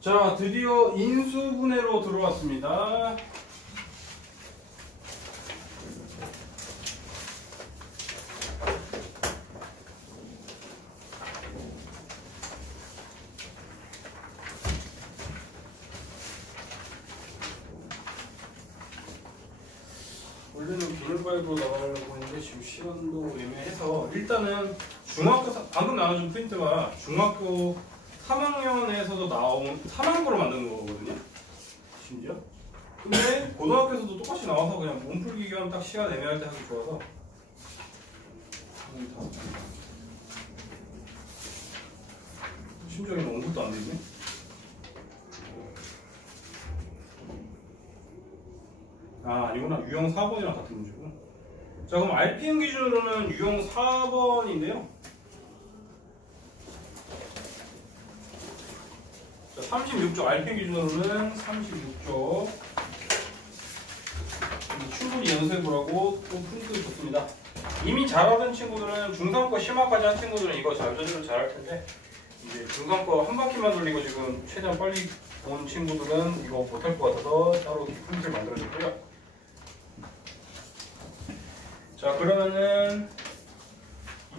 자, 드디어 인수분해로 들어왔습니다. 원래는 비닐바이브로 나가려고 했는데 지금 시간도 애매해서 일단은 방금 나눠준 프린트가 중학교 3학년에서도 나온 3학번으로 만드는 거거든요. 심지어. 근데 고등학교에서도 똑같이 나와서 그냥 몸풀기 겸 딱 시간 애매할 때 하기 좋아서 심지어 이건 언급도 안 되네. 아, 아니구나. 유형 4번이랑 같은 문제구나. 자, 그럼 RPM 기준으로는 유형 4번인데요. 자, 36쪽 RPM 기준으로는 36쪽 충분히 연습을 하고 또 프린트를 줬습니다. 이미 잘하던 친구들은 중3 거 심화까지 한 친구들은 이거 자주자주 잘할 텐데 이제 중3 거 한 바퀴만 돌리고 지금 최대한 빨리 본 친구들은 이거 못할 것 같아서 따로 프린트를 만들어줬고요. 자, 그러면은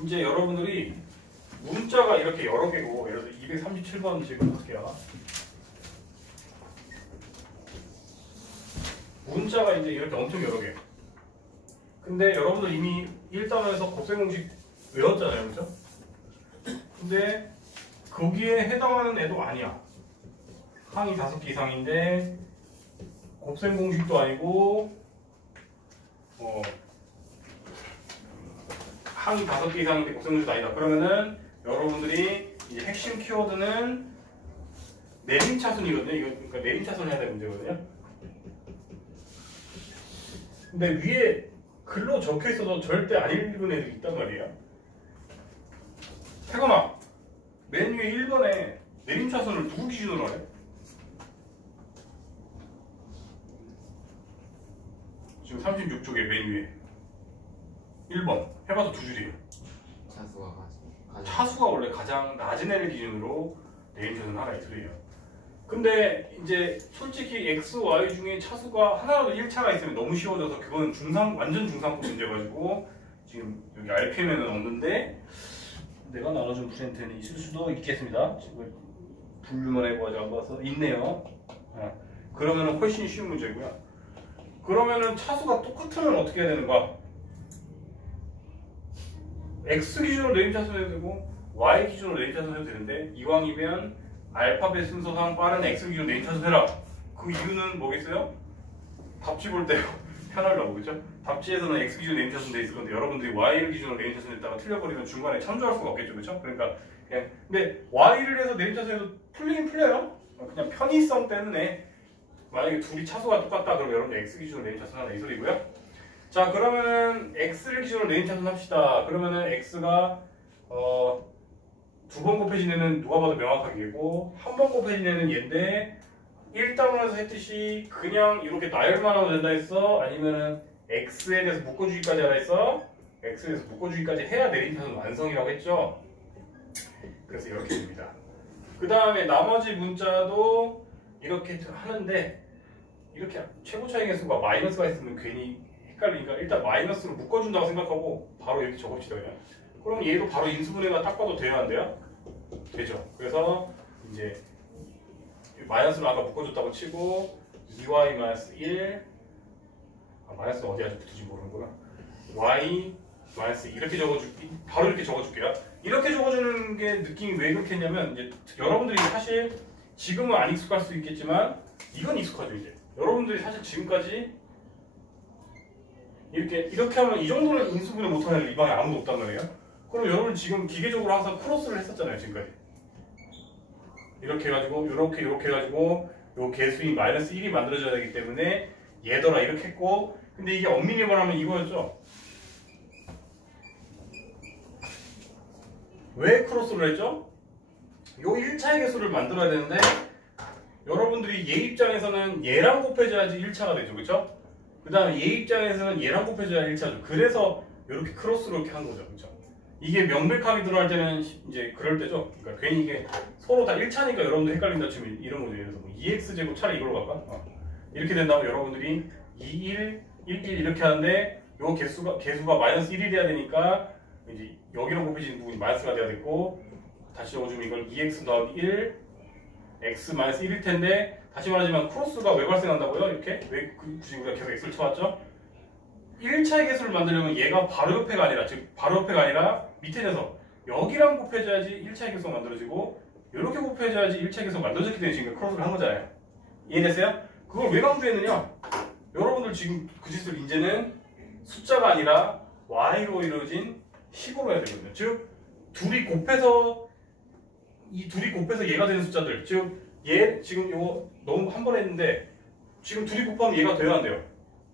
이제 여러분들이 문자가 이렇게 여러 개고, 예를 들어 237번 지금 할게요. 문자가 이제 이렇게 엄청 여러 개. 근데 여러분들 이미 1단원에서 곱셈 공식 외웠잖아요, 그렇죠? 근데 거기에 해당하는 애도 아니야. 항이 5개 이상인데 곱셈 공식도 아니고 항이 5개 이상인데 곱셈 공식도 아니다. 그러면은 여러분들이 이제 핵심 키워드는 내림차순이거든요. 이거 그러니까 내림차순 해야 될 문제거든요. 근데 위에 글로 적혀 있어도 절대 안 읽은 애들이 있단 말이에요. 태검아, 맨 위에 1번에 내림차순을 누구 기준으로 해? 지금 36쪽에 맨 위에 1번 해봐도 두 줄이에요. 차수가 원래 가장 낮은 애를 기준으로 내림차순 하나 있어요. 근데 이제 솔직히 X, Y 중에 차수가 하나라도 1차가 있으면 너무 쉬워져서 그거는 완전 중상급 문제가지고 지금 여기 RPM에는 없는데 내가 나눠준 프린트에는 있을 수도 있겠습니다. 지금 분류만 해보자 안 봐서 있네요. 그러면은 훨씬 쉬운 문제고요. 그러면은 차수가 똑같으면 어떻게 해야 되는가? X 기준으로 내림차순 해도 되고 Y 기준으로 내림차순 해도 되는데 이왕이면 알파벳 순서상 빠른 X 기준 내림차순 해라. 그 이유는 뭐겠어요? 답지 볼 때 편하려고, 그죠? 답지에서는 X 기준 내림차순 돼 있을 건데 여러분들이 Y를 기준으로 내림차순 했다가 틀려버리면 중간에 참조할 수가 없겠죠, 그렇죠? 그러니까 그냥 근데 Y를 해서 내림차순 해도 풀리긴 풀려요. 그냥 편의성 때문에 만약에 둘이 차수가 똑같다 그러면 여러분들 X 기준으로 내림차순 하나 이 소리고요. 자, 그러면은 X를 기준으로 내림차순 합시다. 그러면은 X가 2번 곱해진 애는 누가 봐도 명확하게 얘고 한 번 곱해진 애는 얘인데 1단원에서 했듯이 그냥 이렇게 나열만 하면 된다 했어? 아니면은 X에 대해서 묶어주기까지 하라 했어? X에 대해서 묶어주기까지 해야 내림차순 완성이라고 했죠? 그래서 이렇게 됩니다. 그 다음에 나머지 문자도 이렇게 하는데 이렇게 최고 차이 개수가 마이너스가 있으면 괜히 헷갈리니까 일단 마이너스로 묶어준다고 생각하고 바로 이렇게 적읍시다 그냥. 그럼 얘도 바로 인수분해가 딱 봐도 돼야 안 돼요? 되죠. 그래서 이제 마이너스를 아까 묶어줬다고 치고 2y-1 마이너스는 어디 아직 붙을지 모르는구나. y 마이너스 이렇게 적어줄게. 바로 이렇게 적어줄게요. 이렇게 적어주는 게 느낌이 왜 그렇게 했냐면 이제 여러분들이 사실 지금은 안 익숙할 수 있겠지만 이건 익숙하죠 이제. 여러분들이 사실 지금까지 이렇게 하면 이 정도는 인수분해 못하는 애들 이 방에 아무도 없단 말이에요. 그럼 여러분 지금 기계적으로 항상 크로스를 했었잖아요 지금까지. 이렇게 해가지고 이렇게 해가지고 요 개수인 마이너스 1이 만들어져야 되기 때문에 얘더라 이렇게 했고 근데 이게 엄밀히 말하면 이거였죠. 왜 크로스를 했죠? 요 1차의 개수를 만들어야 되는데 여러분들이 얘 입장에서는 얘랑 곱해줘야지 1차가 되죠, 그렇죠? 그 다음에 얘 입장에서는 얘랑 곱해줘야 1차죠. 그래서 이렇게 크로스로 이렇게 한 거죠, 그렇죠? 이게 명백하게 드러날 때는 이제 그럴 때죠. 그러니까 괜히 이게 서로 다 1차니까 여러분들 헷갈린다 치면 이런 거죠. 예를 들어서 뭐 2x제곱 차라리 이걸로 갈까? 이렇게 된다면 여러분들이 2, 1, 1, 1 이렇게 하는데 요 개수가 마이너스 1이 돼야 되니까 이제 여기로 곱해지는 부분이 마이너스가 돼야 되고 다시 적어주면 이건 2x 더하기 1 x 마이너스 1일 텐데 다시 말하지만 크로스가 왜 발생한다고요? 이렇게? 왜 굳이 우리가 계속 x를 쳐왔죠? 1차의 개수를 만들려면 얘가 바로 옆에가 아니라 즉 바로 옆에가 아니라 밑에 녀석 여기랑 곱해줘야지 1차의 개수가 만들어지고 이렇게 곱해줘야지 1차의 개수가 만들어졌기 때문에 지금 크로스를 한 거잖아요. 이해됐어요? 그걸 왜 강조했느냐? 여러분들 지금 그 짓을 이제는 숫자가 아니라 y로 이루어진 식으로 해야 되거든요. 즉 둘이 곱해서 얘가 되는 숫자들 즉 얘 지금 이거 너무 한 번 했는데 지금 둘이 곱하면 얘가 돼야 한대요.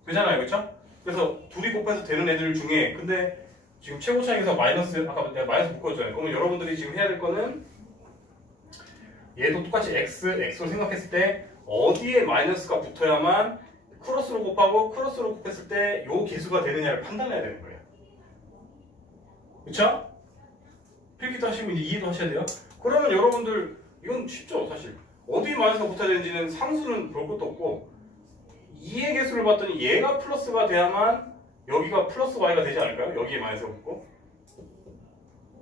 되잖아요. 그렇죠? 그래서 둘이 곱해서 되는 애들 중에 근데 지금 최고 차이에서 마이너스 아까 내가 마이너스 묶어줬잖아요. 그러면 여러분들이 지금 해야 될 거는 얘도 똑같이 x로 생각했을 때 어디에 마이너스가 붙어야만 크로스로 곱하고 크로스로 곱했을 때 요 개수가 되느냐를 판단해야 되는 거예요. 그쵸? 필기도 하시고 이제 이해도 하셔야 돼요. 그러면 여러분들 이건 쉽죠 사실. 어디 마이너스가 붙어야 되는지는 상수는 볼 것도 없고 2의 개수를 봤더니 얘가 플러스가 돼야만 여기가 플러스 y가 되지 않을까요? 여기에 마이너스가 붙고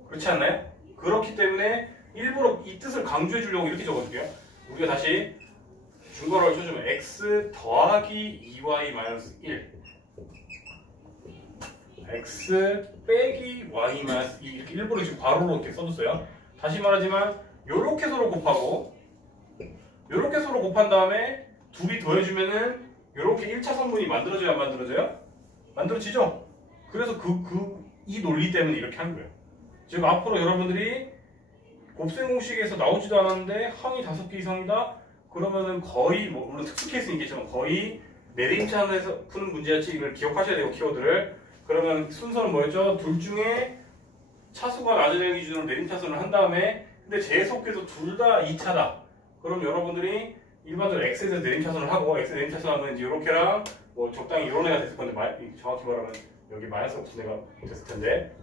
그렇지 않나요? 그렇기 때문에 일부러 이 뜻을 강조해 주려고 이렇게 적어줄게요. 우리가 다시 중괄호를 쳐주면 x 더하기 2y 마이너스 1 x 빼기 y 마이너스 2 이렇게 일부러 지금 괄호로 이렇게 써줬어요. 다시 말하지만 요렇게 서로 곱하고 요렇게 서로 곱한 다음에 둘이 더해주면은 요렇게 1차 성분이 만들어져야 안 만들어져요? 만들어지죠? 그래서 이 논리 때문에 이렇게 한 거예요. 즉 앞으로 여러분들이 곱셈 공식에서 나오지도 않았는데 항이 5개 이상이다? 그러면은 거의 뭐 물론 특수 케이스는 있겠지만 거의 내림차원에서 푸는 문제였지. 이걸 기억하셔야 돼요. 키워드를. 그러면 순서는 뭐였죠? 둘 중에 차수가 낮은 애 기준으로 내림차순을 한 다음에 근데 제속계도 둘 다 2차다. 그럼 여러분들이 일반적으로 x에서 내림차순을 하고 x 내림차순 하면 이제 이렇게랑 뭐 적당히 이런 애가 됐을 건데 정확히 말하면 여기 마이너스가 붙은 애가 됐을 텐데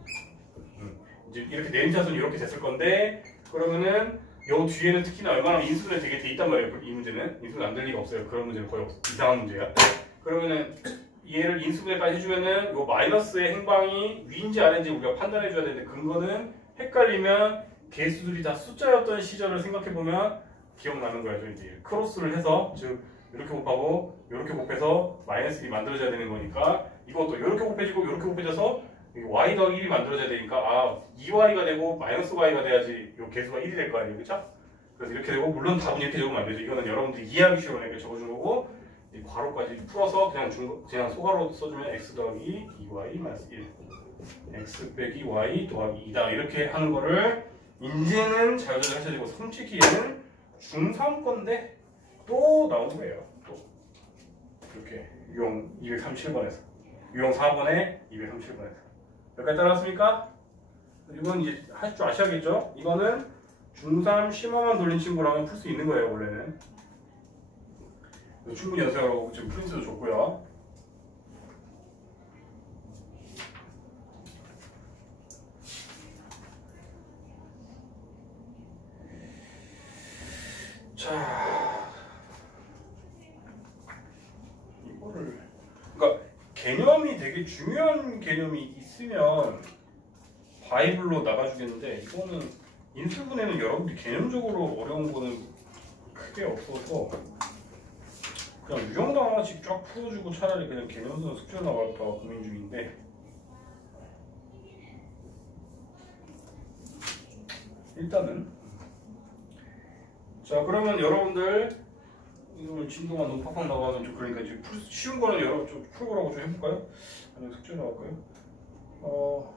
이제 이렇게 내림차순이 이렇게 됐을 건데 그러면은 요 뒤에는 특히나 얼마나 인수분해 되게 돼 있단 말이에요. 이 문제는 인수분해 안 될 리가 없어요. 그런 문제는 거의 이상한 문제야. 그러면은 얘를 인수분해까지 해주면은 요 마이너스의 행방이 위인지 아래인지 우리가 판단해줘야 되는데 근거는 헷갈리면 개수들이 다 숫자였던 시절을 생각해보면 기억나는 거예요. 이제 크로스를 해서 즉 이렇게 곱하고 이렇게 곱해서 마이너스 1이 만들어져야 되는 거니까 이것도 이렇게 곱해지고 이렇게 곱해져서 y 더하기 1이 만들어져야 되니까 2y가 되고 마이너스 y가 돼야지 이 개수가 1이 될 거 아니에요. 그쵸? 그래서 이렇게 되고 물론 답은 이렇게 적으면 안 되죠. 이거는 여러분들이 이해하기 쉬운 애를 적어준 거고 이 괄호까지 풀어서 그냥 소괄호 써주면 x 더하기 2y 마이너스 1 x 빼기 y 더하기 2다 이렇게 하는 거를 이제는 자유자재 하셔야 되고 솔직히 얘는 중3 건데 또 나온 거예요. 또 이렇게 유형 237번에서 유형 4번에 237번에서 여기까지 따라왔습니까? 이건 이제 하실 줄 아셔야겠죠? 이거는 중3 심화만 돌린 친구라면 풀 수 있는 거예요. 원래는 충분히 연습하고 지금 프린트도 줬고요. 자, 이거를 그러니까 개념이 되게 중요한 개념이 있으면 바이블로 나가주겠는데 이거는 인수분해는 여러분들이 개념적으로 어려운 거는 크게 없어서 그냥 유형당 하나씩 쫙 풀어주고 차라리 그냥 개념수는 숙제로 나갈까 고민 중인데 일단은 자 그러면 여러분들 오늘 진도가 너무 팍팍 나가면 좀 그러니까 이제 쉬운 거는 여러분 좀 풀어보라고 좀 해볼까요? 아니면 숙제로 나갈까요?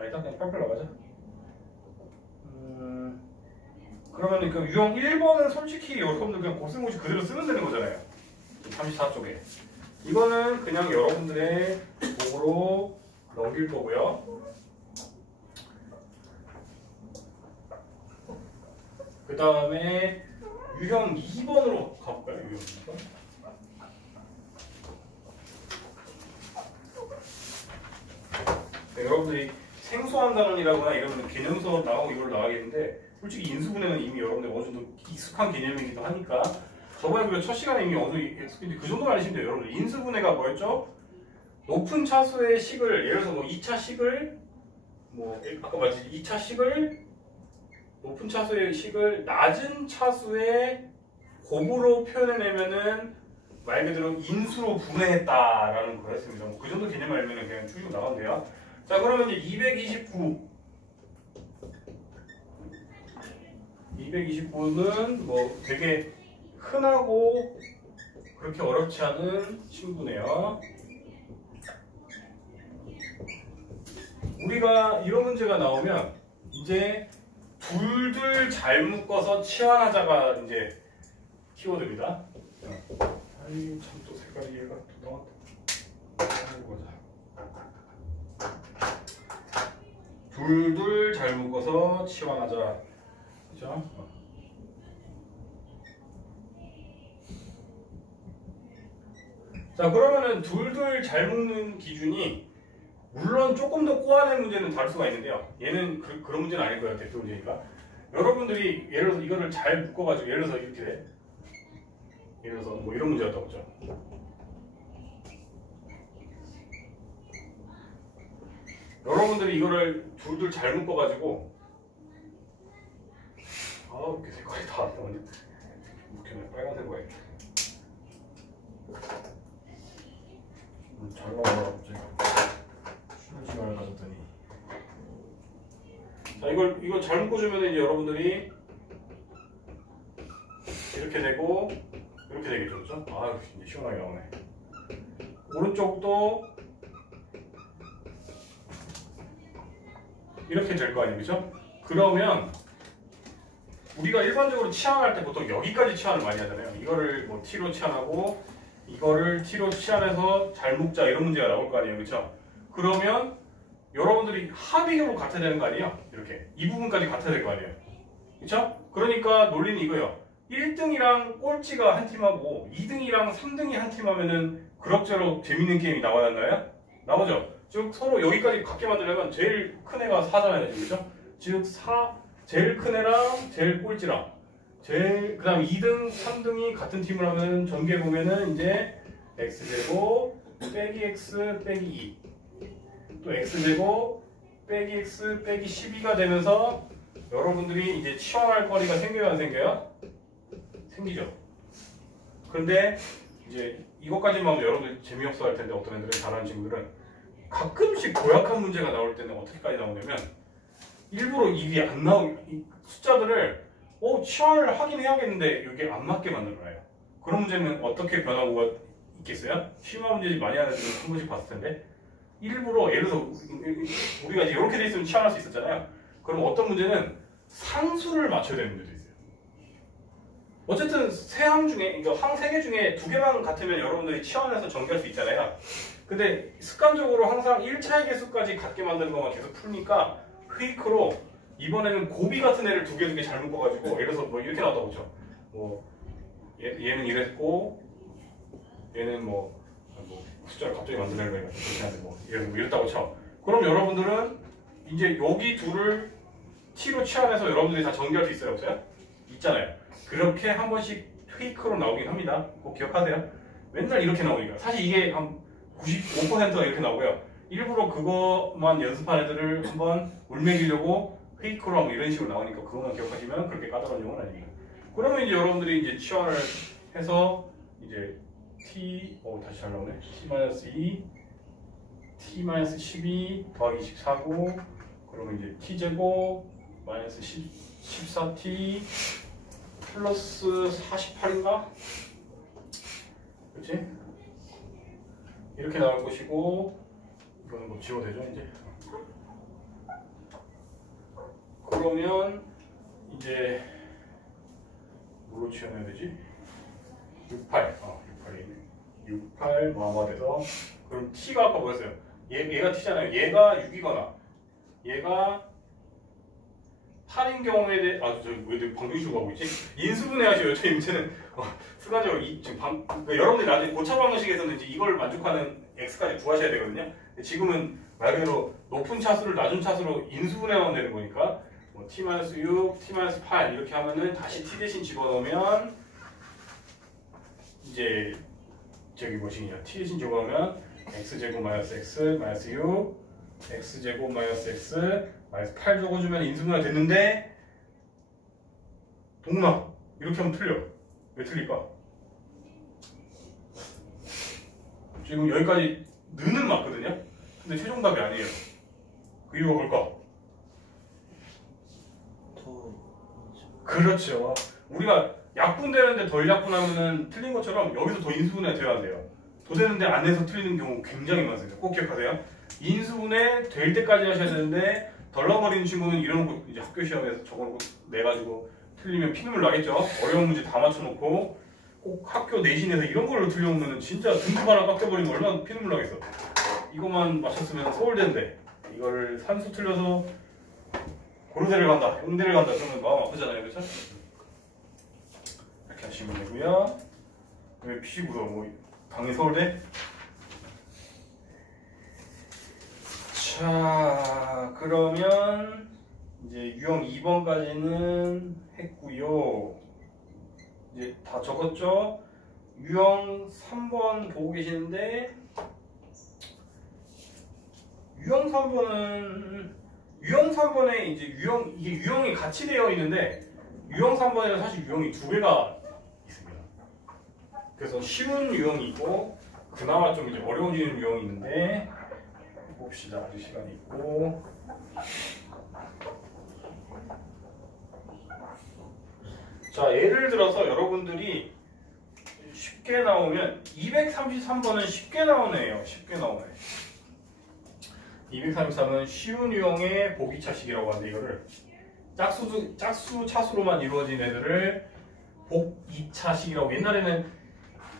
일단 그냥 팔팔 나가자. 그러면 그 유형 1번은 솔직히 여러분들 그냥 곱셈공식 그대로 쓰면 되는 거잖아요. 34쪽에 이거는 그냥 여러분들의 목으로 넘길 거고요. 그 다음에 유형 2번으로 가볼까요? 유형 2번. 네, 여러분들이 생소한 단원이라거나 이런 개념 수업 나오고 이걸 나가겠는데 솔직히 인수분해는 이미 여러분들 어느 정도 익숙한 개념이기도 하니까 저번에 우리가 첫 시간에 이미 어느 정도 익숙한데 그 정도만 아시면 돼요. 여러분들 인수분해가 뭐였죠? 높은 차수의 식을 예를 들어서 뭐 2차 식을 뭐 아까 말했지 2차 식을 높은 차수의 식을 낮은 차수의 곱으로 표현해내면은 말 그대로 인수로 분해했다라는 거였습니다. 뭐 그 정도 개념 알면은 그냥 추리고 나가면 돼요. 자, 그러면 이제 229는 뭐 되게 흔하고 그렇게 어렵지 않은 친구네요. 우리가 이런 문제가 나오면 이제 둘둘 잘 묶어서 치환하자가 이제 키워드입니다. 아이 참 또 색깔이 얘가 또 나왔다. 보자. 둘둘 잘 묶어서 치환하자. 그죠? 자, 그러면은 둘둘 잘 묶는 기준이 물론 조금 더 꼬아낸 문제는 다를 수가 있는데요. 얘는 그런 문제는 아닐 거예요. 대표 문제니까. 여러분들이 예를 들어서 이거를 잘 묶어가지고 예를 들어서 이렇게 돼. 예를 들어서 뭐 이런 문제였다 보죠. 여러분들이 이거를 둘둘 잘 묶어가지고 이렇게 색깔이 다 왔다. 묶여네. 빨간색 봐야겠다. 잘 나와라 갑자기. 시간을 가졌더니. 자, 이걸 잘 묶어주면 이제 여러분들이 이렇게 되고 이렇게 되겠죠, 그렇죠? 이제 시원하게 나오네. 오른쪽도 이렇게 될 거 아니에요, 그렇죠? 그러면 우리가 일반적으로 치환할 때 보통 여기까지 치환을 많이 하잖아요. 이거를 뭐 T로 치환하고 이거를 T로 치환해서 잘 묶자 이런 문제가 나올 거 아니에요, 그렇죠? 그러면 여러분들이 합의적으로 같아야 되는 거 아니에요? 이렇게 이 부분까지 같아야 될 거 아니에요, 그렇죠? 그러니까 논리는 이거예요. 1등이랑 꼴찌가 한 팀하고 2등이랑 3등이 한 팀하면은 그럭저럭 재밌는 게임이 나와야 하나요? 나오죠. 즉 서로 여기까지 같게 만들려면 제일 큰 애가 4잖아요, 그렇죠? 즉 제일 큰 애랑 제일 꼴찌랑 그다음 2등, 3등이 같은 팀을 하면 전개 보면은 이제 x제곱 빼기 x 빼기 2 또 x제곱 빼기 x 빼기 12가 되면서 여러분들이 이제 치환할 거리가 생겨요, 안 생겨요? 생기죠. 그런데 이제 이것까지만 하면 여러분들 재미없어 할 텐데 어떤 애들은 잘하는 친구들은 가끔씩 고약한 문제가 나올 때는 어떻게까지 나오냐면 일부러 이게 안 나오게 숫자들을 치환을 하긴 해야겠는데 이게 안 맞게 만들어놔요. 그런 문제는 어떻게 변화구가 있겠어요? 심화 문제 많이 하는 애들은 한 번씩 봤을 텐데 일부러 예를 들어서 우리가 이제 이렇게 돼 있으면 치환할 수 있었잖아요. 그럼 어떤 문제는 상수를 맞춰야 되는 문제도 있어요. 어쨌든 세 항 중에 항 3개 중에 2개만 같으면 여러분들이 치환해서 전개할 수 있잖아요. 근데 습관적으로 항상 1차의 개수까지 같게 만드는 것만 계속 풀니까 페이크로 이번에는 고비 같은 애를 두 개 잘 묶어가지고 예를 들어서 뭐 이렇게 나왔다고 보죠. 뭐 얘는 이랬고 얘는 뭐 숫자를 갑자기 만들려고 해가지고 그렇게 하는데 뭐 이랬다고 쳐. 그럼 여러분들은 이제 여기 둘을 T로 치환해서 여러분들이 다 전개할 수 있어요, 없어요? 있잖아요. 그렇게 한 번씩 페이크로 나오긴 합니다. 꼭 기억하세요. 맨날 이렇게 나오니까 사실 이게 한 95%가 이렇게 나오고요. 일부러 그것만 연습한 애들을 한번 울매기려고 페이크로 하고 이런 식으로 나오니까 그것만 기억하시면 그렇게 까다로운 용어는 아닙니다. 그러면 이제 여러분들이 이제 치환을 해서 이제 T 다시 잘 나오네. T-2 T-12 더하기 24고 그러면 이제 T제곱 마이너스 14T 플러스 48인가? 그렇지? 이렇게 나올 것이고 이거는 뭐 지워도 되죠 이제. 그러면 이제 뭘로 치환해야 되지? 68 68이 있네. 68 뭐가 돼서 그럼 T가 아까 뭐였어요? 얘가 T잖아요. 얘가 6이거나 얘가 8인 경우에 대해 왜 방정식으로 가고 있지? 인수분해 하셔요. 저희 문제는 순간적으로 지금 여러분들이 나중에 고차 방정식에서는 이제 이걸 만족하는 x까지 구하셔야 되거든요. 지금은 말 그대로 높은 차수를 낮은 차수로 인수분해하면 되는 거니까 뭐 t-6, t-8 이렇게 하면은 다시 t 대신 집어넣으면 이제 저기 뭐시냐 t 대신 집어넣으면 x제곱 마이너스 x 마이너스 6 x제곱 마이너스 x 마이너스 8 적어주면 인수분해가 됐는데 동훈아 이렇게 하면 틀려. 왜 틀릴까? 지금 여기까지 는은 맞거든요. 근데 최종답이 아니에요. 그 이유가 뭘까? 그렇죠. 우리가 약분되는데 덜 약분하면은 틀린 것처럼 여기서 더 인수분해 돼야 돼요. 더 되는데 안 해서 틀리는 경우 굉장히 많습니다. 꼭 기억하세요. 인수분해 될 때까지 하셔야 되는데 덜 나버리는 친구는 이런 거 이제 학교 시험에서 저걸 내가지고 틀리면 피눈물 나겠죠. 어려운 문제 다 맞춰놓고 꼭 학교 내신에서 이런 걸로 틀려오면 진짜 등급 하나 깎여버리면 얼마나 피눈물 나겠어. 이것만 맞췄으면 서울대인데 이거를 산수 틀려서 고려대를 간다, 용대를 간다 그러면 마음 아프잖아요, 그렇죠? 이렇게 하시면 되고요. 왜 피구도 뭐 당연히 서울대. 자, 그러면 이제 유형 2번까지는 했고요. 이제 다 적었죠? 유형 3번 보고 계시는데 유형 3번에 이제 이게 유형이 같이 되어 있는데 유형 3번에는 사실 유형이 두 개가 있습니다. 그래서 쉬운 유형이 있고 그나마 좀 이제 어려워지는 유형이 있는데 봅시다. 아직 시간이 있고. 자, 예를 들어서 여러분들이 쉽게 나오면 233번은 쉽게 나오는 애예요. 쉽게 나오는 애. 233은 쉬운 유형의 복이차식이라고 하는데 이거를 짝수 차수로만 이루어진 애들을 복이차식이라고 옛날에는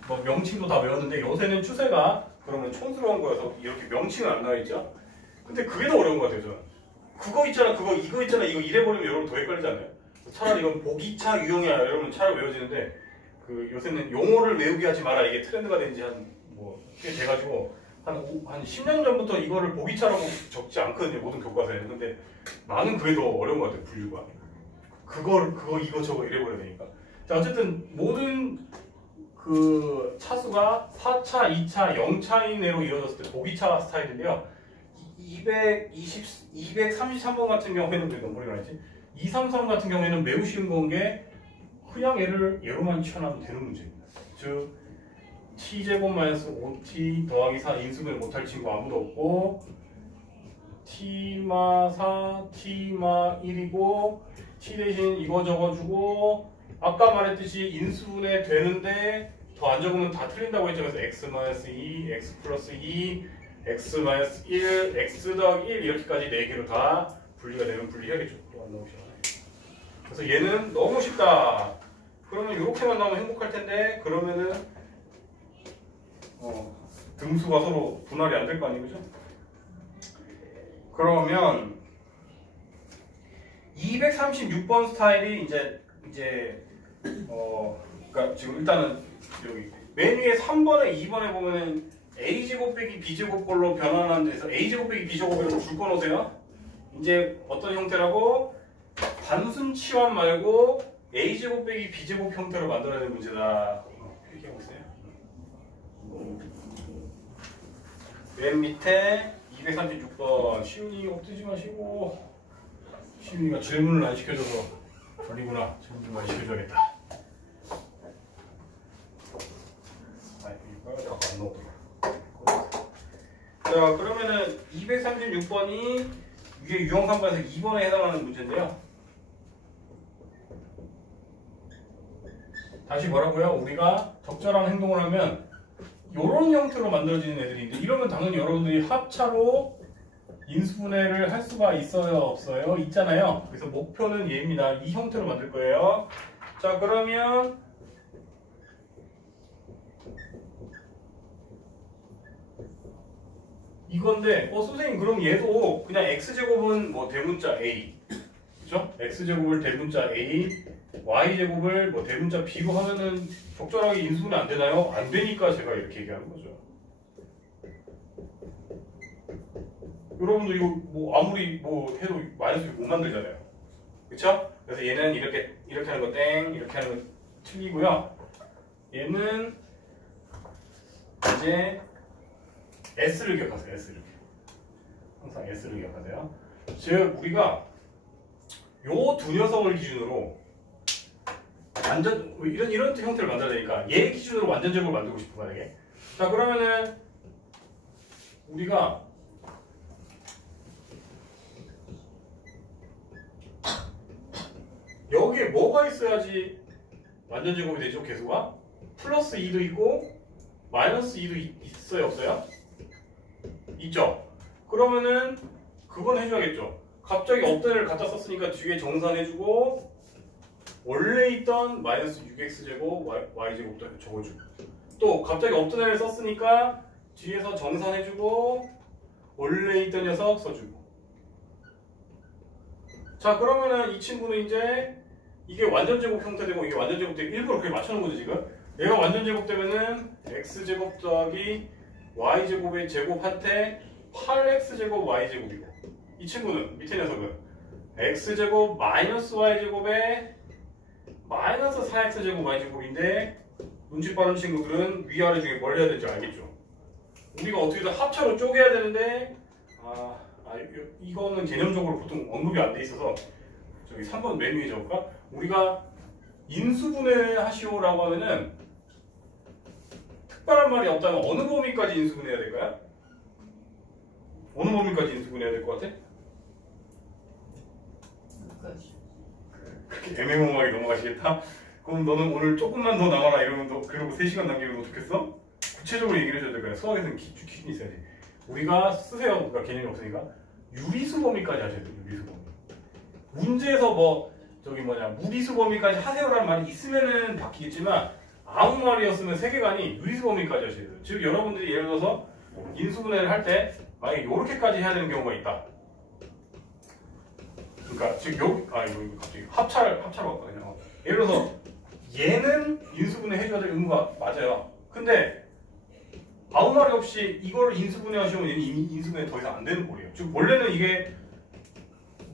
뭐 명칭도 다 외웠는데 요새는 추세가 그러면 촌스러운 거여서 이렇게 명칭은 안 나와 있죠. 근데 그게 더 어려운 것 같아요. 저는 그거 있잖아 이거 있잖아 이거 이래버리면 여러분 더 헷갈리지 않나요? 차라리 이건 복이차 유형이야 여러분 차라리 외워지는데 그 요새는 용어를 외우게 하지 마라 이게 트렌드가 된지 꽤 돼가지고 한 10년 전부터 이거를 복이차라고 적지 않거든요 모든 교과서에는. 근데 나는 그게 더 어려운 것 같아요 분류가. 그거 이거 저거 이래버려야 되니까. 자 어쨌든 모든 그 차수가 4차, 2차, 0차 이내로 이루어졌을 때 복이차 스타일인데요. 233번 같은 경우에는 왜 너무 머리가 나지? 233 같은 경우에는 매우 쉬운 건 게 그냥 얘로만 치환하면 되는 문제입니다. 즉 t제곱 마이너스 5t 더하기 4 인수분해 못할 친구 아무도 없고 t마 4, t마 1이고 t 대신 이거 적어주고 아까 말했듯이 인수분해 되는데 더 안 적으면 다 틀린다고 했죠. 그래서 x-2, x 플러스 2, x-1, x 더하기 1 이렇게까지 4개로 다 분리가 되면 분리해야겠죠. 또 안 나오시잖아요. 그래서 얘는 너무 쉽다. 그러면 이렇게만 나오면 행복할 텐데 그러면은 등수가 서로 분할이 안 될 거 아니에요, 그죠? 그러면 236번 스타일이 이제 그러니까 지금 일단은 여기 맨 위에 3번에 2번에 보면은 a제곱 빼기 b제곱 걸로 변환하는 데서 a제곱 빼기 b제곱이라고 줄 거 놓으세요. 이제 어떤 형태라고 단순 치환 말고 a제곱 빼기 b제곱 형태로 만들어야 되는 문제다. 필기하고 있어요. 맨 밑에 236번 시윤이 엎드지 마시고 시윤이가 질문을 안 시켜줘서 별리구나. 질문을 많이 시켜줘야겠다. 이거 안 나오더라. 자 그러면은 236번이 위에 유형 3번에서 2번에 해당하는 문제인데요. 다시 뭐라고요? 우리가 적절한 행동을 하면 이런 형태로 만들어지는 애들인데 이러면 당연히 여러분들이 합차로 인수분해를 할 수가 있어요? 없어요? 있잖아요. 그래서 목표는 얘입니다. 이 형태로 만들 거예요. 자 그러면 이건데 선생님 그럼 얘도 그냥 x제곱은 뭐 대문자 a 그쵸? x제곱을 대문자 a y제곱을 뭐 대문자 b로 하면은 적절하게 인수분해 안 되나요? 안 되니까 제가 이렇게 얘기하는 거죠. 여러분들 이거 뭐 아무리 뭐 해도 마이너스 못 만들잖아요. 그쵸? 그래서 얘는 이렇게 하는 거 땡, 이렇게 하는 거 틀리고요. 얘는 이제 S를 기억하세요. S를. 항상 S를 기억하세요. 즉 우리가 요 두 녀석을 기준으로 완전 이런 형태를 만들어야 되니까 얘 기준으로 완전제곱을 만들고 싶은 만약에. 자 그러면은 우리가 여기에 뭐가 있어야지 완전제곱이 되죠? 개수가 플러스 2도 있고 마이너스 2도 있어요? 없어요? 있죠? 그러면은 그건 해줘야겠죠? 갑자기 없던 애를 갖다 썼으니까 뒤에 정산해주고 원래 있던 마이너스 6x제곱 y제곱도 적어주고 또 갑자기 없던 애를 썼으니까 뒤에서 정산해주고 원래 있던 녀석 써주고. 자 그러면은 이 친구는 이제 이게 완전제곱 형태되고 이게 완전제곱 되고 일부러 그렇게 맞춰놓은 거죠 지금. 얘가 완전제곱 되면은 x제곱 더하기 y제곱의 제곱한테 8x제곱 y제곱이고 이 친구는 밑에 녀석은 x제곱 마이너스 y제곱에 마이너스 4x제곱 y제곱인데 눈치 빠른 친구들은 위아래 중에 뭘 해야 될지 알겠죠? 우리가 어떻게든 합차로 쪼개야 되는데 이거는 개념적으로 보통 언급이 안 돼 있어서 저기 3번 맨 위에 적을까? 우리가 인수분해 하시오라고 하면은 특별한 말이 없다면 어느 범위까지 인수분해해야 될까요? 어느 범위까지 인수분해해야 될 것 같아? 그렇게 애매모호하게 넘어가시겠다? 그럼 너는 오늘 조금만 더 남아라 이러면 너 그러고 3시간 남기면 어떻겠어? 구체적으로 얘기를 해줘야 될 거야. 수학에서는 기준이 있어야지. 우리가 쓰세요. 그러니까 개념이 없으니까 유리수 범위까지 하셔야 돼요. 유리수 범위. 문제에서 무리수 범위까지 하세요라는 말이 있으면은 바뀌겠지만 아무 말이었으면 세계관이 유리수 범위까지 하셔야 돼요. 즉 여러분들이 예를 들어서 인수분해를 할 때 만약에 이렇게까지 해야 되는 경우가 있다. 그러니까 즉 이거 갑자기 합차로 바꿔요. 예를 들어서 얘는 인수분해 해줘야 될 의무가 맞아요. 근데 아무 말이 없이 이걸 인수분해 하시면 얘는 이미 인수분해 더 이상 안 되는 꼴이에요. 즉 원래는 이게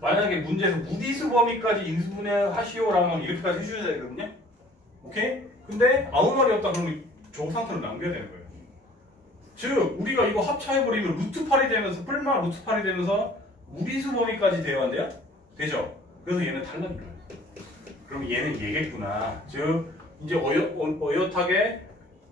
만약에 문제에서 무리수 범위까지 인수분해 하시오라면 이렇게까지 해주셔야 되거든요. 오케이? 근데 아무 말이 없다 그러면 저 상태로 남겨야 되는 거예요. 즉 우리가 이거 합차해버리면 루트 8이 되면서 뿔마 루트 8이 되면서 무리수 범위까지 돼야 한대요? 되죠? 그래서 얘는 탈락인 거예요. 그럼 얘는 얘겠구나. 즉 이제 어엿하게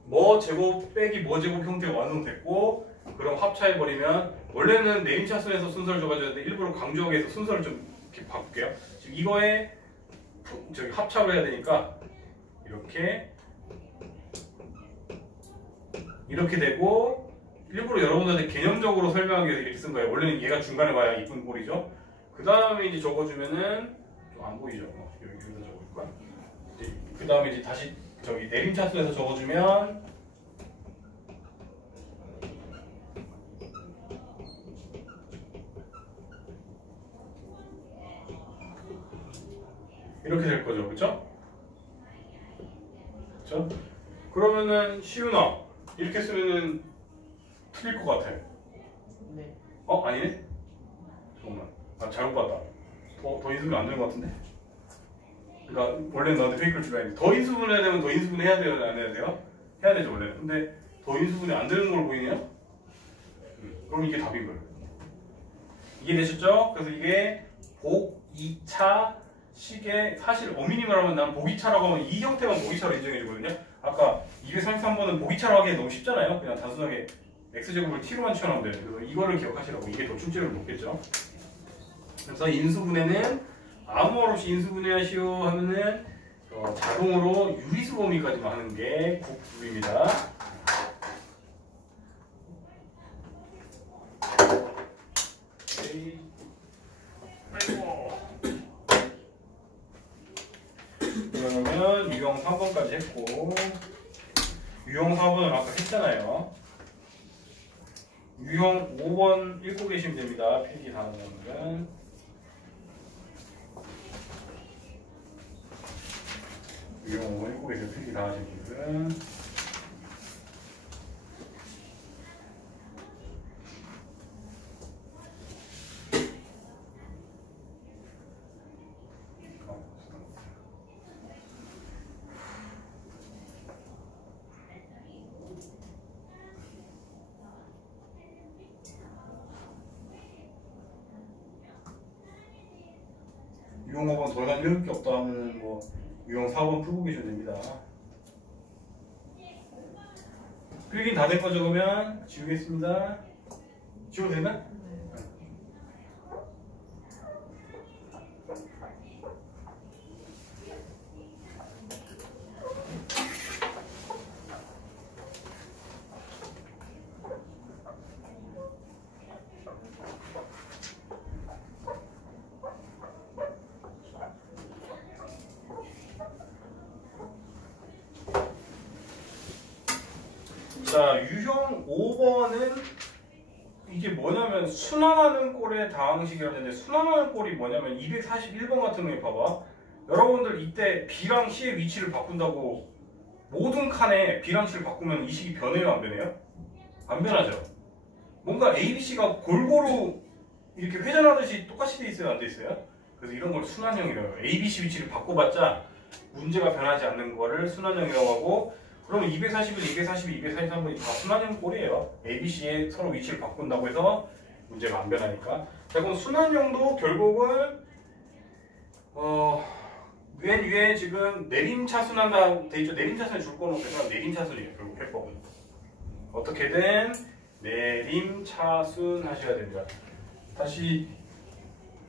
뭐 제곱 빼기 뭐 제곱 형태가 완성됐고 그럼 합차해버리면 원래는 네임차순에서 순서를 적어줘야 되는데 일부러 강조하기 위해서 순서를 좀 이렇게 바꿀게요. 즉 이거에 합차를 해야 되니까 이렇게 되고 일부러 여러분들한테 개념적으로 설명하기 위해서 이렇게 쓴 거예요. 원래는 얘가 중간에 와야 이쁜 꼴이죠. 그 다음에 이제 적어주면은 좀 안 보이죠? 여기다 적어줄까? 그 다음에 이제 다시 내림차순에서 적어주면 이렇게 될 거죠, 그렇죠? 그렇죠? 그러면은 시윤아 이렇게 쓰면은 틀릴 것 같아. 네. 아니네? 잠깐만. 잘못 봤다. 더 인수분해 안 되는 것 같은데? 그러니까 원래는 너한테 페이크를 주려 했는데 더 인수분해 해야 되면 더 인수분해 해야 돼요? 안 해야 돼요? 해야 되죠 원래는. 근데 더 인수분해 안 되는 걸 보이네요? 그럼 이게 답인 거예요. 이해되셨죠? 그래서 이게 복 2차 식의 사실 엄밀히 말하면 난 보기차라고 하면 이 형태만 보기차로 인정해 주거든요. 아까 233번은 보기차로 하기엔 너무 쉽잖아요. 그냥 단순하게 x제곱을 t로만 치워놓으면 돼요. 그래서 이거를 기억하시라고. 이게 더 출제를 높겠죠. 그래서 인수분해는 아무 말 없이 인수분해하시오 하면은 자동으로 유리수 범위까지만 하는 게 국부입니다. 아이고. 그러면 유형 3번까지 했고 유형 4번은 아까 했잖아요. 유형 5번 읽고 계시면 됩니다. 필기 다 하는 분들은. 유형 5번 읽고 계시면 필기 다 하신 분들은. 유형 5번 더 이상 읽을 게 없다 하면 뭐 유형 4번 풀고 계시면 됩니다. 필긴 다 된 거 적으면 지우겠습니다. 지워도 되나? 자, 유형 5번은 이게 뭐냐면 순환하는 꼴의 다항식이라는데 순환하는 꼴이 뭐냐면 241번 같은 경우에 봐봐. 여러분들 이때 B랑 C의 위치를 바꾼다고 모든 칸에 B랑 C를 바꾸면 이 식이 변해요, 안 변해요? 안 변하죠. 뭔가 A, B, C가 골고루 이렇게 회전하듯이 똑같이 돼 있어요, 안 돼 있어요? 그래서 이런 걸 순환형이라고 해요. A, B, C 위치를 바꿔봤자 문제가 변하지 않는 거를 순환형이라고 하고, 그러면 241, 242, 243번이 다 순환형 꼴이에요. A, B, C의 서로 위치를 바꾼다고 해서 문제가 안 변하니까. 자, 그럼 순환형도 결국은 맨 위에 지금 내림차순한다 돼 있죠. 내림차순에 줄 거는 그래서 내림차순이에요. 결국 해법은 어떻게든 내림차순 하셔야 됩니다. 다시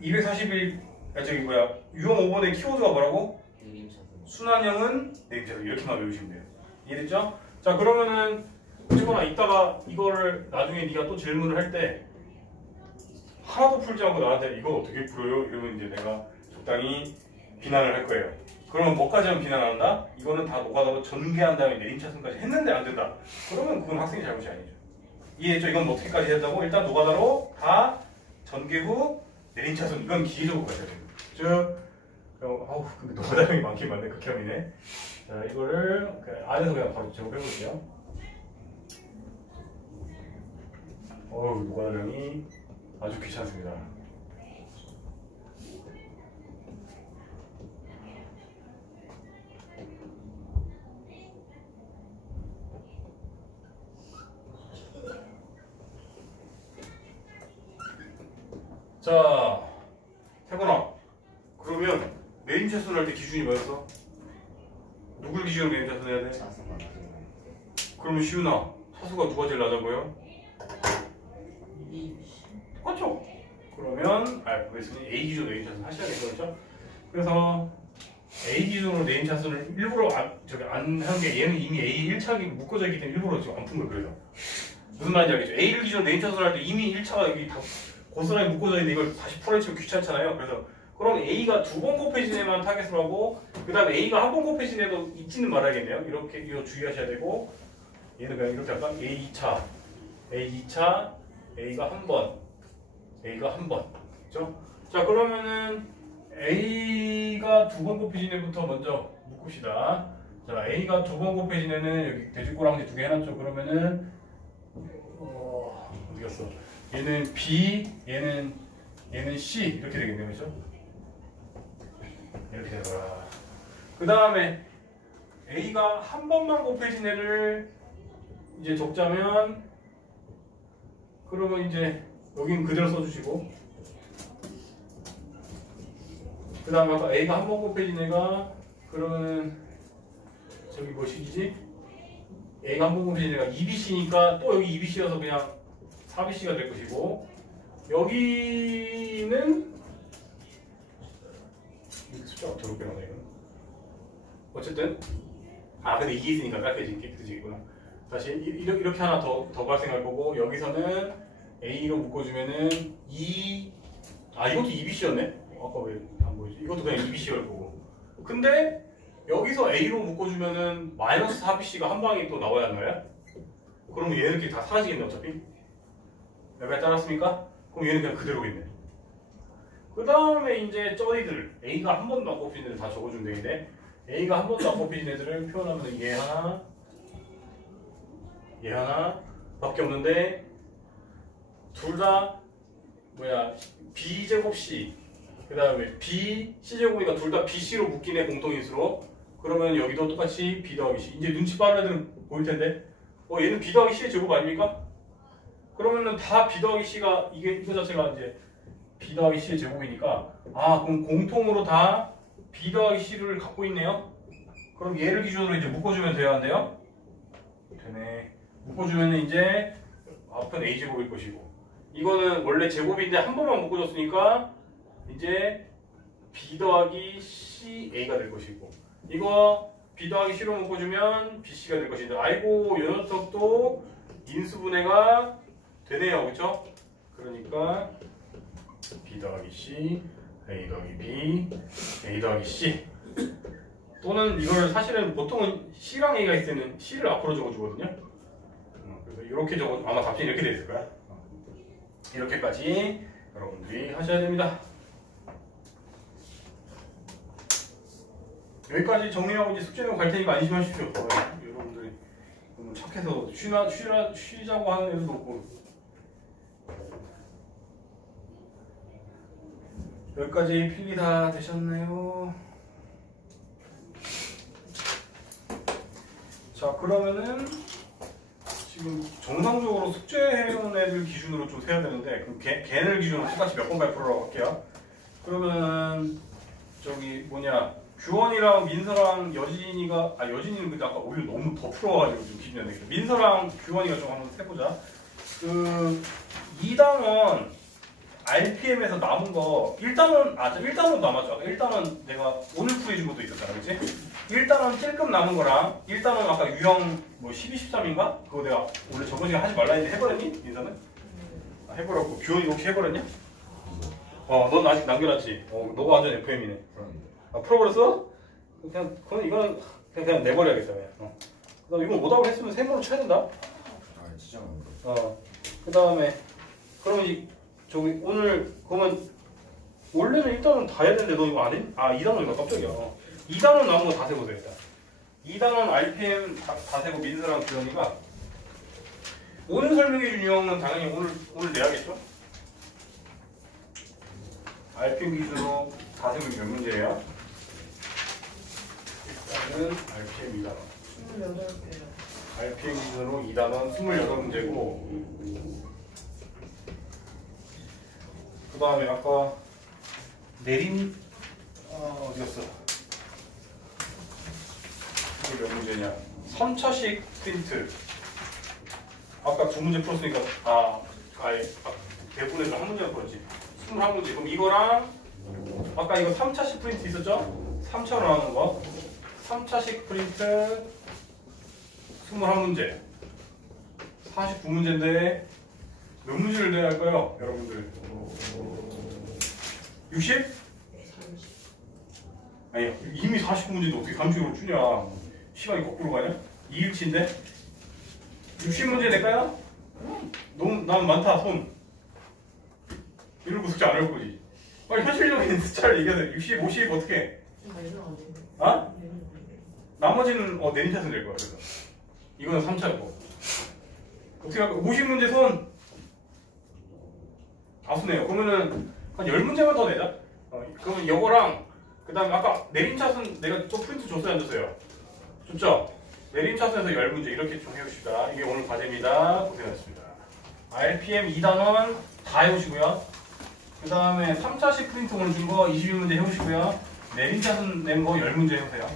241 저기 뭐야 유형 5번의 키워드가 뭐라고? 내림차순. 순환형은 내림차순 이렇게만 외우시면 돼요. 이해됐죠? 자, 그러면은 어쨌거나 이따가 이거를 나중에 네가 또 질문을 할 때 하나도 풀지 않고 나한테 이거 어떻게 풀어요? 이러면 이제 내가 적당히 비난을 할 거예요. 그러면 뭐까지 하면 비난 안 한다? 이거는 다 노가다로 전개한 다음에 내림차순까지 했는데 안 된다. 그러면 그건 학생이 잘못이 아니죠. 이해했죠? 이건 어떻게까지 한다고? 일단 노가다로 다 전개 후 내림차순. 이건 기계적으로 가셔야 됩니다. 즉, 아우, 근데 노가다량이 많긴 많네. 극혐이네. 자, 이거를 안에서 그냥 바로 제곱해볼게요. 어우, 노가다량이 아주 귀찮습니다. 자, 태건아, 그러면 내림차순 할 때 기준이 뭐였어? 누굴 기준으로 내림차순 해야 돼? 차수가 낮은 거. 그러면 시윤아, 차수가 누가 제일 낮아 보여? 똑같죠? 그러면 알파벳은 A 기준으로 내림차순 하셔야겠죠, 그렇죠? 그래서 A 기준으로 내림차순을 일부러 안 한 게 얘는 이미 A 1차기 묶어져 있기 때문에 일부러 지금 안 푼 거예요. 그래서 무슨 말인지 알겠죠? A를 기준으로 내림차순 할 때 이미 1차가 여기 다 고스란히 묶어져 있는데 이걸 다시 풀어치면 귀찮잖아요. 그래서 그럼 A가 두 번 곱해진 애만 타겟을 하고 그 다음에 A가 한 번 곱해진 애도 있지는 말아야겠네요. 이렇게 이거 주의하셔야 되고 얘는 그냥 이렇게 할까? A 2차, A 2차, A가 한 번, A가 한 번, 그렇죠? 자, 그러면은 A가 두 번 곱해진 애부터 먼저 묶읍시다. 자, A가 두 번 곱해진 애는 여기 돼지꼬랑지 두 개 해놨죠. 그러면은 어디 갔어? 얘는 B, 얘는 C 이렇게 되겠네요, 그렇죠? 이렇게 되더라. 그 다음에 A가 한 번만 곱해진 애를 이제 적자면 그러면 이제 여기는 그대로 써주시고 그 다음에 아까 A가 한 번 곱해진 애가 그러면은 저기 뭐 식이지? A가 한 번 곱해진 애가 2BC니까 또 여기 2BC여서 그냥 4BC가 될 것이고 여기는 이렇게 숫자가 더럽게 나네 이거. 어쨌든 근데 이게 있으니까 깨끗해지겠구나. 다시 이렇게 하나 더 발생할 거고 여기서는 A로 묶어주면은 이것도 2BC였네? 아까 왜 안 보이지? 이것도 그냥 2BC일 거고 근데 여기서 A로 묶어주면은 마이너스 4BC가 한 방에 또 나와야 하나요? 그러면 얘네들끼리 다 사라지겠네 어차피. 여기까지 따랐습니까? 그럼 얘는 그냥 그대로겠네. 그 다음에 이제 저희들 A가 한 번도 안 꼽힌 애들 다 적어주면 되겠네. A가 한 번도 안 꼽힌 애들을 표현하면 얘 하나 밖에 없는데 둘 다 B제곱 C 그 다음에 B, C제곱이니까 둘 다 BC로 묶인 애 공통인수로 그러면 여기도 똑같이 B 더하기 C. 이제 눈치 빠른 애들은 보일 텐데 얘는 B 더하기 C의 제곱 아닙니까? 그러면은 다 B 더하기 C가 이거 자체가 이제 B 더하기 C의 제곱이니까 아 그럼 공통으로 다 B 더하기 C를 갖고 있네요. 그럼 얘를 기준으로 이제 묶어주면 돼야 한대요. 되네. 묶어주면 이제 앞은 A제곱일 것이고 이거는 원래 제곱인데 한 번만 묶어줬으니까 이제 B 더하기 CA가 될 것이고 이거 B 더하기 C로 묶어주면 BC가 될 것인데 아이고 이 녀석도 인수분해가 되네요. 그렇죠? 그러니까 B 더하기 C, A 더하기 B, A 더하기 C 또는 이걸 사실은 보통은 C랑 A가 있을 때는 C를 앞으로 적어주거든요. 그래서 이렇게 적어 아마 답변이 이렇게 돼 있을 거야. 이렇게까지 여러분들이 하셔야 됩니다. 여기까지 정리하고 이제 숙제 내용 갈 테니까 안심하십시오. 여러분들이 너무 착해서 쉬자고 하는 애들도 없고. 여기까지 필기 다 되셨나요? 자 그러면은 지금 정상적으로 숙제해온 애들 기준으로 좀 세야 되는데 그럼 걔를 기준으로 똑같이 몇 번 발표라고 할게요. 그러면은 저기 뭐냐 규원이랑 민서랑 여진이가 여진이는 근데 아까 오히려 너무 더 풀어가지고 좀 기준이 안 되겠다. 민서랑 규원이가 좀 한번 해보자. 그 2단원 RPM에서 남은 거 1단원 남았죠. 1단원 내가 오늘 풀어준 것도 있었잖아, 그렇지? 1단원 찔끔 남은 거랑 1단원 아까 유형 뭐 12, 13인가? 그거 내가 원래 저번 시간 하지 말라 했는데 해버렸니? 민서는? 해버렸고 규원이 혹시 해버렸냐? 넌 아직 남겨놨지? 너가 완전 FM이네. 풀어버렸어? 그럼 이거는 그냥 내버려야겠다. 그다음 이거 오답을 했으면 세모로 쳐야 된다. 진짜. 그다음에 그럼 저기 오늘 그러면 원래는 1단원 다 해야 되는데 너 이거 안 해? 2단원이가 깜짝이야. 2단원 남은 거 다 세고 되겠다. 2단원 RPM 다 세고 민서랑 규현이가 오늘 설명해 준 유형은 당연히 오늘 내야겠죠? RPM 기준으로 다 세고 몇 문제예요? 일단은 RPM 2단원 28개요. RPM 기준으로 2단원 28문제고 그 다음에 아까 내림 어디였어? 이게 몇 문제냐? 3차식 프린트 아까 2문제 풀었으니까 대부분에서 한 문제만 풀었지 21문제 그럼 이거랑 아까 이거 3차식 프린트 있었죠? 3차로 나오는 거 3차식 프린트 21문제 49문제인데 몇 문제를 내야 할까요? 여러분들 60? 아니 이미 49문제인데 어떻게 30으로 주냐 시간이 거꾸로 가냐? 2일치인데 60문제 낼까요? 너무 난 많다 손 이러고 숙제 안 할 거지 빨리 현실적인 숫자를 얘기하세요 60, 50 어떻게 나머지는 내린 탓은 될 거야 그래서 이거는 3차고 어떻게 할까? 50문제 손 다수네요 그러면은 한 10문제만 더 내자 그러면 이거랑 그 다음에 아까 내림차순 내가 또 프린트 줬어요 안 줬어요? 줬죠? 내림차순에서 10문제 이렇게 좀 해봅시다 이게 오늘 과제입니다 고생하셨습니다 RPM 2단원 다 해보시고요 그 다음에 3차식 프린트 오늘 준 거 22문제 해보시고요 내림차순 낸 거 10문제 해보세요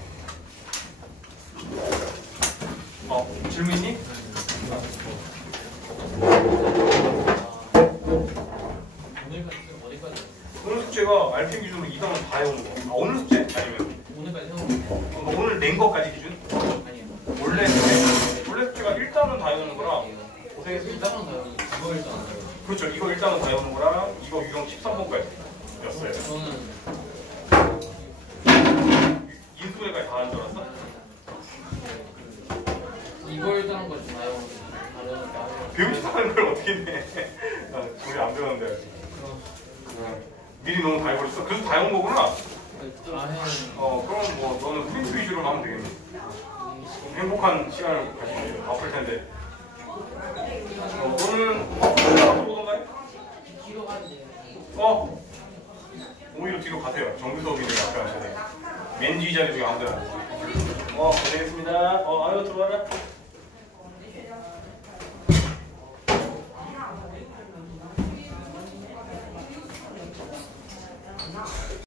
질문 있니? 오늘 숙제가 RPM 기준으로 2단원 다 해오는 거. 오늘 숙제? 아니면? 오늘까지 해오는 거. 오늘 낸 것까지 기준? 아니요. 원래 숙제가 1단원 다 해오는 거라. 고생했습니다. 1단원 다 해오는 거. 이거 1단원. 그렇죠. 이거 1단원 다 해오는 거랑 이거 유형 13번까지였어요. 저는 인수분해까지 다 한 줄 알았어? 이거 1단원까지 다 해오는 거. 배우시다는 걸 어떻게 내? 우리 안 배웠는데. 미리 너무 다 해버렸어. 그래서 다 해온 거구나. 다 해오는 거. 그럼 뭐 너는 프린트 위주로 하면 되겠네. 행복한 시간을 가지고 아플 텐데. 너는 앞으로 보던가요? 뒤로 가야 돼요. 오히려 뒤로 가세요. 정규 수업인데 앞에 하셔야 돼요. 맨 뒤 자리 중에 아무데나. 고생했습니다. 아유 들어와라.